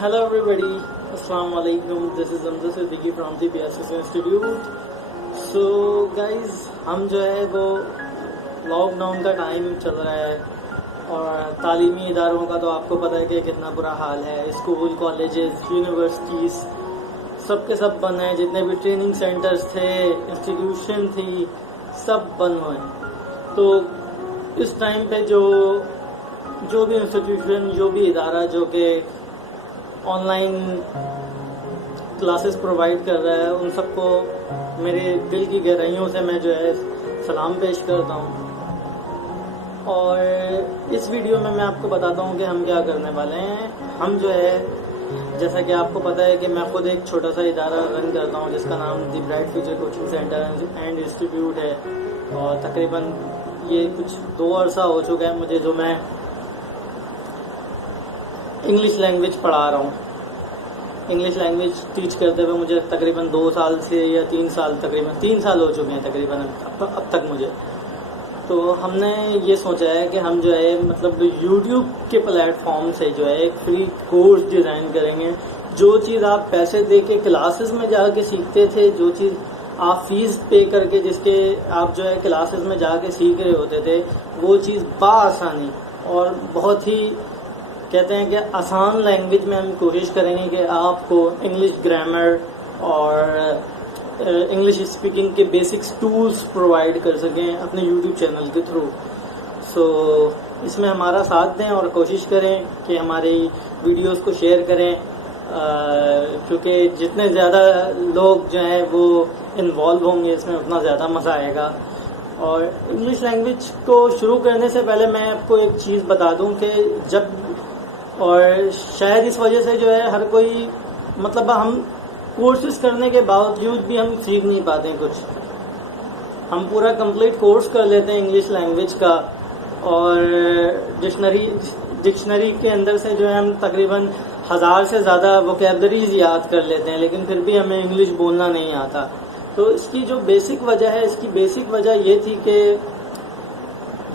Hello everybody, Assalamu alaikum. This is Hamza Siddiqui from the PSS Institute. So guys, हम जो है वो lockdown का टाइम चल रहा है और तालीमी इदारों का तो आपको पता है कि कितना बुरा हाल है। स्कूल, कॉलेजेस, यूनिवर्सिटीज़ सब के सब बंद हैं। जितने भी ट्रेनिंग सेंटर्स थे, इंस्टीट्यूशन थी, सब बंद हुए हैं। तो इस टाइम पे जो भी इंस्टीट्यूशन, जो भी इदारा जो कि ऑनलाइन क्लासेस प्रोवाइड कर रहा है, उन सबको मेरे दिल की गहराइयों से मैं जो है सलाम पेश करता हूँ। और इस वीडियो में मैं आपको बताता हूँ कि हम क्या करने वाले हैं। हम जो है, जैसा कि आपको पता है कि मैं खुद एक छोटा सा इदारा रन करता हूँ जिसका नाम the bright future coaching centre and institute है। और तकरीबन ये कुछ 2 अरसा हो चुका है मुझे, जो मैं इंग्लिश लैंग्वेज पढ़ा रहा हूँ। इंग्लिश लैंग्वेज टीच करते हुए मुझे तकरीबन 2 साल से या 3 साल, तकरीबन 3 साल हो चुके हैं तकरीबन अब तक मुझे। तो हमने ये सोचा है कि हम जो है मतलब यूट्यूब के प्लेटफॉर्म से जो है एक फ्री कोर्स डिज़ाइन करेंगे। जो चीज़ आप पैसे दे के क्लासेस में जाके सीखते थे, जो चीज़ आप फीस पे करके जिसके आप जो है क्लासेस में जाके सीख रहे होते थे, वो चीज़ बाआसानी और बहुत ही कहते हैं कि आसान लैंग्वेज में हम कोशिश करेंगे कि आपको इंग्लिश ग्रामर और इंग्लिश स्पीकिंग के बेसिक्स टूल्स प्रोवाइड कर सकें अपने यूट्यूब चैनल के थ्रू। सो इसमें हमारा साथ दें और कोशिश करें कि हमारी वीडियोस को शेयर करें, क्योंकि जितने ज़्यादा लोग जो हैं वो इन्वॉल्व होंगे इसमें उतना ज़्यादा मज़ा आएगा। और इंग्लिश लैंग्वेज को शुरू करने से पहले मैं आपको एक चीज़ बता दूं कि जब, और शायद इस वजह से जो है हर कोई मतलब हम कोर्सेज करने के बावजूद भी हम सीख नहीं पाते कुछ। हम पूरा कंप्लीट कोर्स कर लेते हैं इंग्लिश लैंग्वेज का और डिक्शनरी के अंदर से जो है हम तकरीबन 1000 से ज़्यादा वोकैबलरीज याद कर लेते हैं, लेकिन फिर भी हमें इंग्लिश बोलना नहीं आता। तो इसकी जो बेसिक वजह है, इसकी बेसिक वजह ये थी कि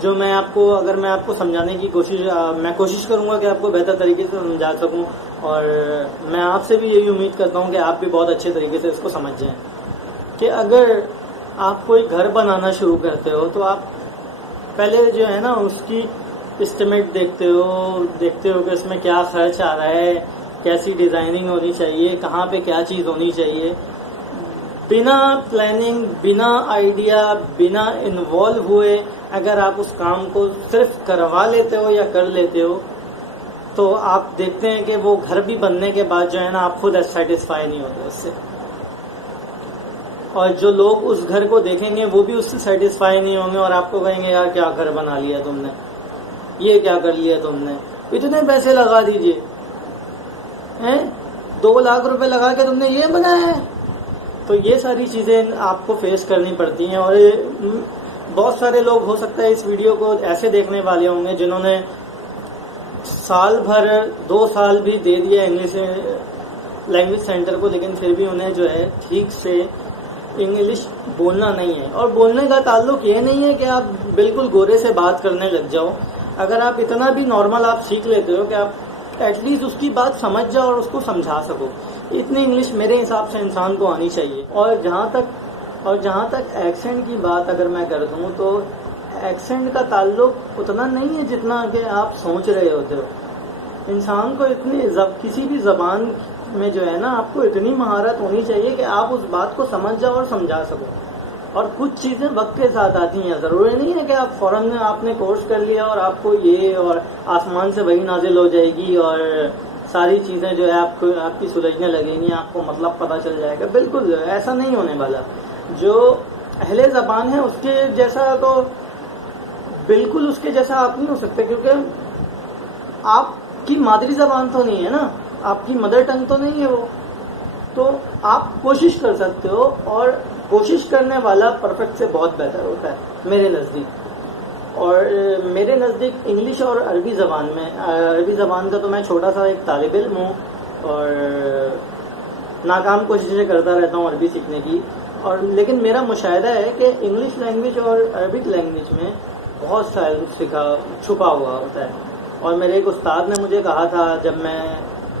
जो मैं आपको समझाने की कोशिश करूंगा कि आपको बेहतर तरीके से समझा सकूं। और मैं आपसे भी यही उम्मीद करता हूं कि आप भी बहुत अच्छे तरीके से इसको समझ जाएं कि अगर आप कोई घर बनाना शुरू करते हो तो आप पहले जो है ना उसकी एस्टिमेट देखते हो कि इसमें क्या खर्च आ रहा है, कैसी डिज़ाइनिंग होनी चाहिए, कहाँ पे क्या चीज़ होनी चाहिए। बिना प्लानिंग, बिना आइडिया, बिना इन्वॉल्व हुए अगर आप उस काम को सिर्फ करवा लेते हो या कर लेते हो तो आप देखते हैं कि वो घर भी बनने के बाद जो है ना आप खुद सेटिस्फाई नहीं होते उससे, और जो लोग उस घर को देखेंगे वो भी उससे सेटिस्फाई नहीं होंगे और आपको कहेंगे यार क्या घर बना लिया तुमने, ये क्या कर लिया तुमने, इतने पैसे लगा दीजिए हैं, 2 लाख रुपए लगा के तुमने ये बनाया है। तो ये सारी चीज़ें आपको फेस करनी पड़ती हैं। और बहुत सारे लोग हो सकता है इस वीडियो को ऐसे देखने वाले होंगे जिन्होंने साल भर 2 साल भी दे दिया इंग्लिश लैंग्वेज सेंटर को, लेकिन फिर भी उन्हें जो है ठीक से इंग्लिश बोलना नहीं है। और बोलने का ताल्लुक ये नहीं है कि आप बिल्कुल गोरे से बात करने लग जाओ। अगर आप इतना भी नॉर्मल आप सीख लेते हो कि आप एटलीस्ट उसकी बात समझ जाओ और उसको समझा सको, इतनी इंग्लिश मेरे हिसाब से इंसान को आनी चाहिए। और जहाँ तक एक्सेंट की बात अगर मैं कर दूँ तो एक्सेंट का ताल्लुक उतना नहीं है जितना कि आप सोच रहे होते हो। इंसान को किसी भी ज़बान में जो है ना आपको इतनी महारत होनी चाहिए कि आप उस बात को समझ जाओ और समझा सको। और कुछ चीज़ें वक्त के साथ आती हैं, ज़रूरी नहीं है कि आप फ़ौरन में आपने कोर्स कर लिया और आपको ये और आसमान से वही नाजिल हो जाएगी और सारी चीज़ें जो है आपकी सुलझने लगेंगी, आपको मतलब पता चल जाएगा। बिल्कुल ऐसा नहीं होने वाला। जो अहले ज़बान है उसके जैसा तो बिल्कुल उसके जैसा आप नहीं हो सकते, क्योंकि आपकी मादरी ज़बान तो नहीं है ना, आपकी मदर टंग तो नहीं है वो। तो आप कोशिश कर सकते हो और कोशिश करने वाला परफेक्ट से बहुत बेहतर होता है मेरे नज़दीक। और मेरे नज़दीक इंग्लिश और अरबी ज़बान का तो मैं छोटा सा एक तालिब इल्म हूँ और नाकाम कोशिशें करता रहता हूँ अरबी सीखने की। और लेकिन मेरा मुशाहिदा है कि इंग्लिश लैंग्वेज और अरबिक लैंग्वेज में बहुत साल छुपा हुआ होता है। और मेरे एक उस्ताद ने मुझे कहा था, जब मैं